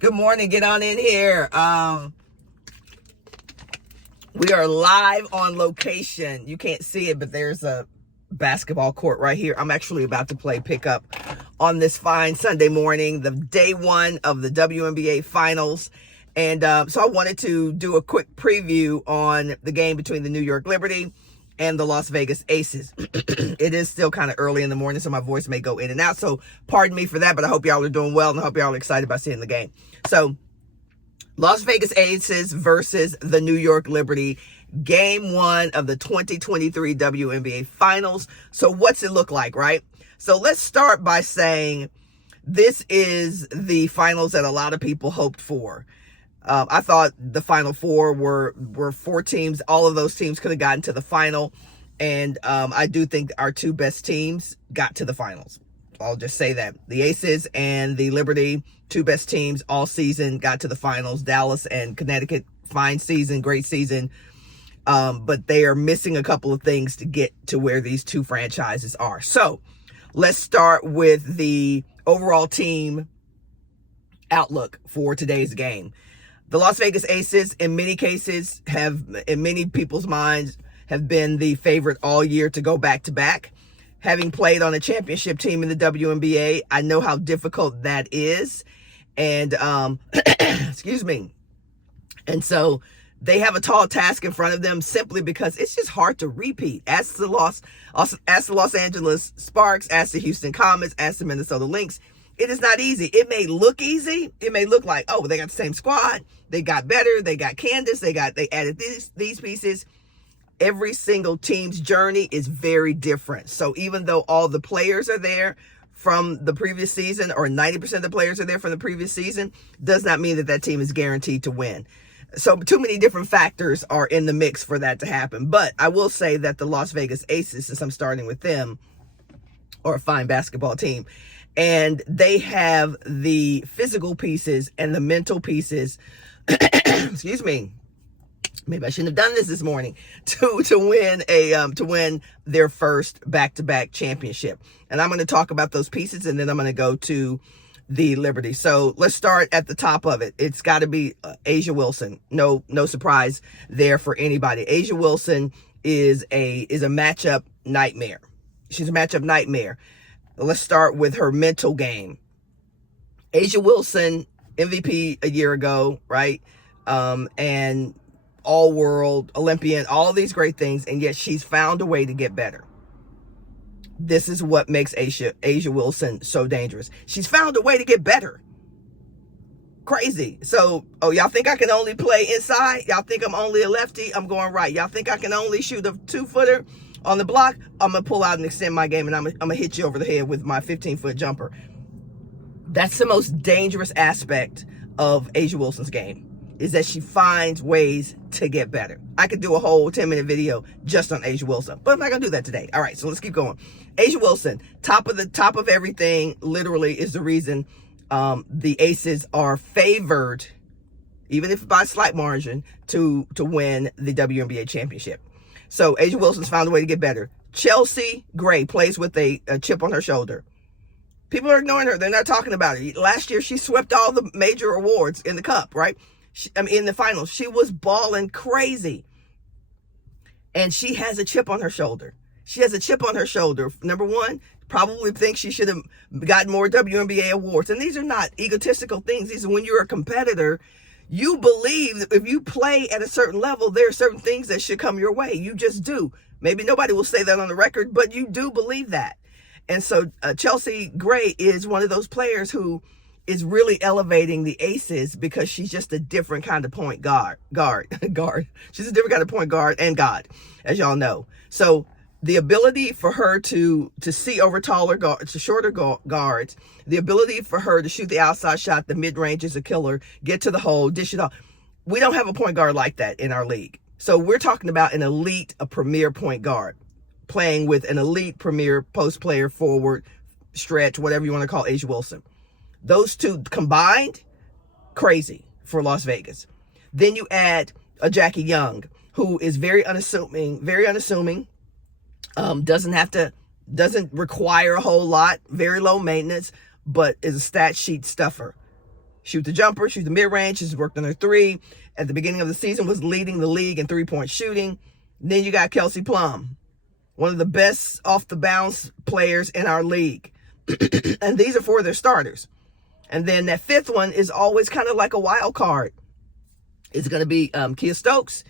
Good morning. Get on in here. We are live on location. You can't see it, but there's a basketball court right here. I'm actually about to play pickup on this fine Sunday morning, the day one of the WNBA Finals. And so I wanted to do a quick preview on the game between the New York Liberty and the Las Vegas Aces. It is still kind of early in the morning, so my voice may go in and out. So pardon me for that, but I hope y'all are doing well, and I hope y'all are excited about seeing the game. So Las Vegas Aces versus the New York Liberty, game one of the 2023 WNBA Finals. So what's it look like, right? So let's start by saying this is the finals that a lot of people hoped for. I thought the Final Four were four teams. All of those teams could have gotten to the final. And I do think our two best teams got to the finals. I'll just say that. The Aces and the Liberty, two best teams all season, got to the finals. Dallas and Connecticut, fine season, great season. But they are missing a couple of things to get to where these two franchises are. So let's start with the overall team outlook for today's game. The Las Vegas Aces, in many cases, in many people's minds, have been the favorite all year to go back-to-back. Having played on a championship team in the WNBA, I know how difficult that is. And, excuse me. And so they have a tall task in front of them simply because it's just hard to repeat. Ask the Los Angeles Sparks, ask the Houston Comets, ask the Minnesota Lynx. It is not easy. It may look easy. It may look like, oh, they got the same squad. They got better. They got Candace. They added these pieces. Every single team's journey is very different. So even though all the players are there from the previous season, or 90% of the players are there from the previous season, does not mean that that team is guaranteed to win. So too many different factors are in the mix for that to happen. But I will say that the Las Vegas Aces, since I'm starting with them, are a fine basketball team. And they have the physical pieces and the mental pieces, excuse me, maybe I shouldn't have done this morning, to win their first back-to-back championship. And I'm going to talk about those pieces, and then I'm going to go to the Liberty. So let's start at the top of it. It's got to be A'ja Wilson. No surprise there for anybody. A'ja Wilson is a matchup nightmare. She's a matchup nightmare. Let's start with her mental game. A'ja Wilson, MVP a year ago, right? And all-world, Olympian, all these great things, and yet she's found a way to get better. This is what makes A'ja Wilson so dangerous. She's found a way to get better. Crazy. So, y'all think I can only play inside? Y'all think I'm only a lefty? I'm going right. Y'all think I can only shoot a 2-footer on the block? I'm going to pull out and extend my game, and I'm going to hit you over the head with my 15-foot jumper. That's the most dangerous aspect of A'ja Wilson's game, is that she finds ways to get better. I could do a whole 10-minute video just on A'ja Wilson, but I'm not going to do that today. All right, so let's keep going. A'ja Wilson, top of everything, literally is the reason the Aces are favored, even if by a slight margin, to win the WNBA championship. So A'ja Wilson's found a way to get better. Chelsea Gray plays with a chip on her shoulder. People are ignoring her. They're not talking about it. Last year, she swept all the major awards in the cup, right? In the finals. She was balling crazy. And she has a chip on her shoulder. She has a chip on her shoulder. Number one, probably thinks she should have gotten more WNBA awards. And these are not egotistical things. These are when you're a competitor, you believe that if you play at a certain level, there are certain things that should come your way. You just do. Maybe nobody will say that on the record, but you do believe that. And so Chelsea Gray is one of those players who is really elevating the Aces because she's just a different kind of point guard. She's a different kind of point guard and God, as y'all know. So the ability for her to see over taller guards, to shorter guards, the ability for her to shoot the outside shot, the mid-range is a killer, get to the hole, dish it off. We don't have a point guard like that in our league. So we're talking about a premier point guard playing with an elite premier post player, forward, stretch, whatever you want to call A'ja Wilson. Those two combined, crazy for Las Vegas. Then you add a Jackie Young, who is very unassuming, doesn't require a whole lot, very low maintenance, but is a stat sheet stuffer. shoot the jumper, shoot the mid-range. She's worked on her three. At the beginning of the season was leading the league in three-point shooting. Then you got Kelsey Plum, one of the best off-the-bounce players in our league. And these are four of their starters. And then that fifth one is always kind of like a wild card. Is it going to be Kia Stokes,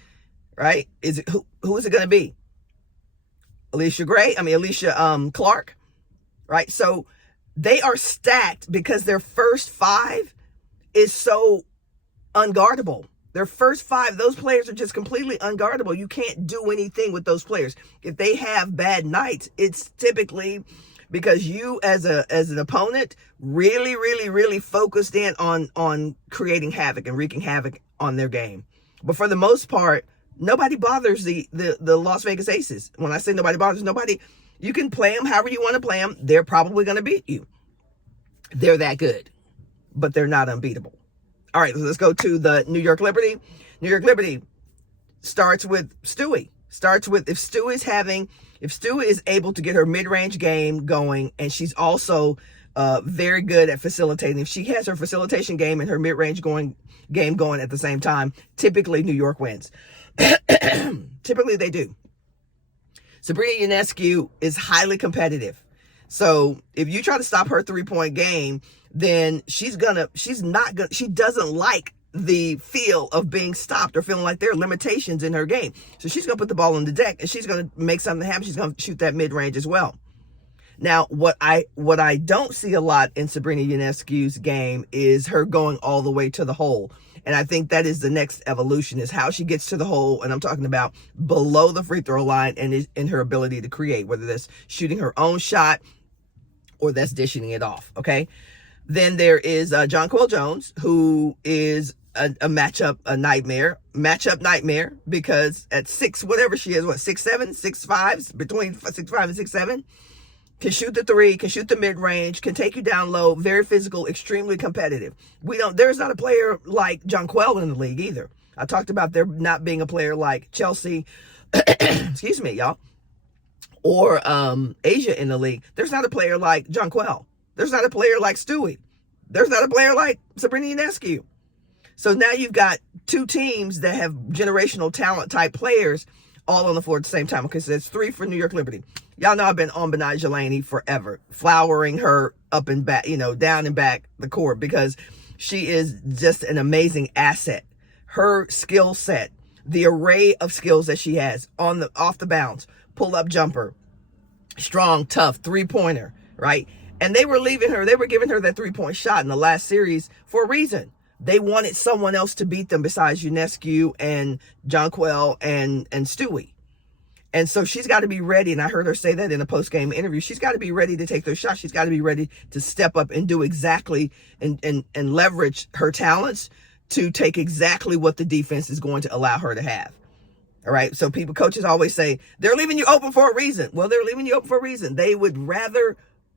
right? Is it who is it going to be? Alysha Clark, right? So they are stacked because their first five is so unguardable. Their first five, those players are just completely unguardable. You can't do anything with those players. If they have bad nights, it's typically because you as an opponent really focused in on creating havoc and wreaking havoc on their game. But for the most part, nobody bothers the Las Vegas Aces. When I say nobody bothers, nobody, you can play them however you want to play them. They're probably going to beat you. They're that good, but they're not unbeatable. All right, let's go to the New York Liberty. New York Liberty starts with Stewie. Starts with if Stewie is able to get her mid-range game going, and she's also very good at facilitating. If she has her facilitation game and her mid-range game going at the same time, typically New York wins. Typically they do. Sabrina Ionescu is highly competitive. So if you try to stop her three-point game, then she doesn't like the feel of being stopped or feeling like there are limitations in her game. So she's going to put the ball on the deck and she's going to make something happen. She's going to shoot that mid-range as well. Now, what I don't see a lot in Sabrina Ionescu's game is her going all the way to the hole. And I think that is the next evolution, is how she gets to the hole. And I'm talking about below the free throw line and in her ability to create, whether that's shooting her own shot or that's dishing it off. Okay. Then there is Jonquel Jones, who is a matchup nightmare, because at six, whatever she is, 6'7", 6'5", between 6'5" and 6'7", can shoot the three, can shoot the mid-range, can take you down low, very physical, extremely competitive. There's not a player like Jonquel in the league either. I talked about there not being a player like Chelsea, excuse me, y'all, or Asia in the league. There's not a player like Jonquel. There's not a player like Stewie. There's not a player like Sabrina Ionescu. So now you've got two teams that have generational talent type players all on the floor at the same time. Okay, so that's three for New York Liberty. Y'all know I've been on Benai Jelani forever, flowering her up and back, down and back the court, because she is just an amazing asset. Her skill set, the array of skills that she has off the bounce, pull up jumper, strong, tough, three-pointer, right? And they were giving her that three-point shot in the last series for a reason. They wanted someone else to beat them besides Ionescu and Jonquel and Stewie. And so she's got to be ready. And I heard her say that in a post-game interview. She's got to be ready to take those shots. She's got to be ready to step up and do exactly and leverage her talents to take exactly what the defense is going to allow her to have. All right. So coaches always say, they're leaving you open for a reason. Well, they're leaving you open for a reason. They would rather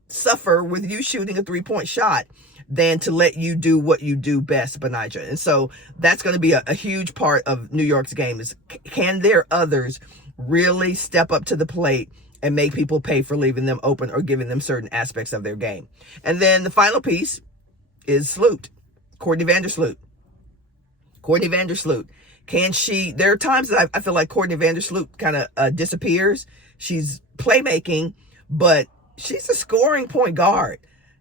suffer with you shooting a three-point shot than to let you do what you do best, Benija. And so that's going to be a huge part of New York's game, is can their others really step up to the plate and make people pay for leaving them open or giving them certain aspects of their game. And then the final piece is Sloot, Courtney Vandersloot. Courtney Vandersloot. There are times that I feel like Courtney Vandersloot kind of disappears. She's playmaking, but she's a scoring point guard.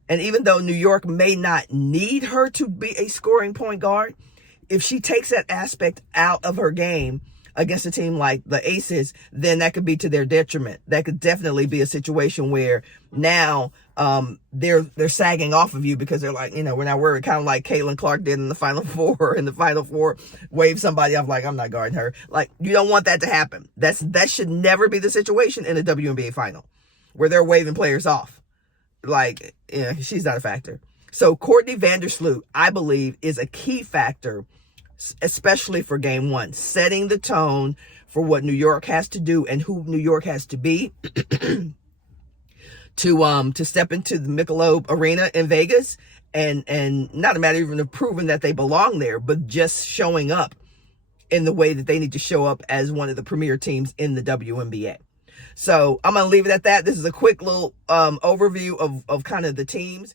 And even though New York may not need her to be a scoring point guard, if she takes that aspect out of her game against a team like the Aces, then that could be to their detriment. That could definitely be a situation where now they're sagging off of you because they're like, we're not worried, kind of like Caitlin Clark did in the Final Four. In the Final Four, wave somebody off like, I'm not guarding her. Like, you don't want that to happen. That should never be the situation in a WNBA final where they're waving players off. Like, she's not a factor. So Courtney Vandersloot, I believe, is a key factor, especially for game one, setting the tone for what New York has to do and who New York has to be to step into the Michelob Arena in Vegas and not a matter even of proving that they belong there, but just showing up in the way that they need to show up as one of the premier teams in the WNBA. So I'm going to leave it at that. This is a quick little overview of kind of the teams.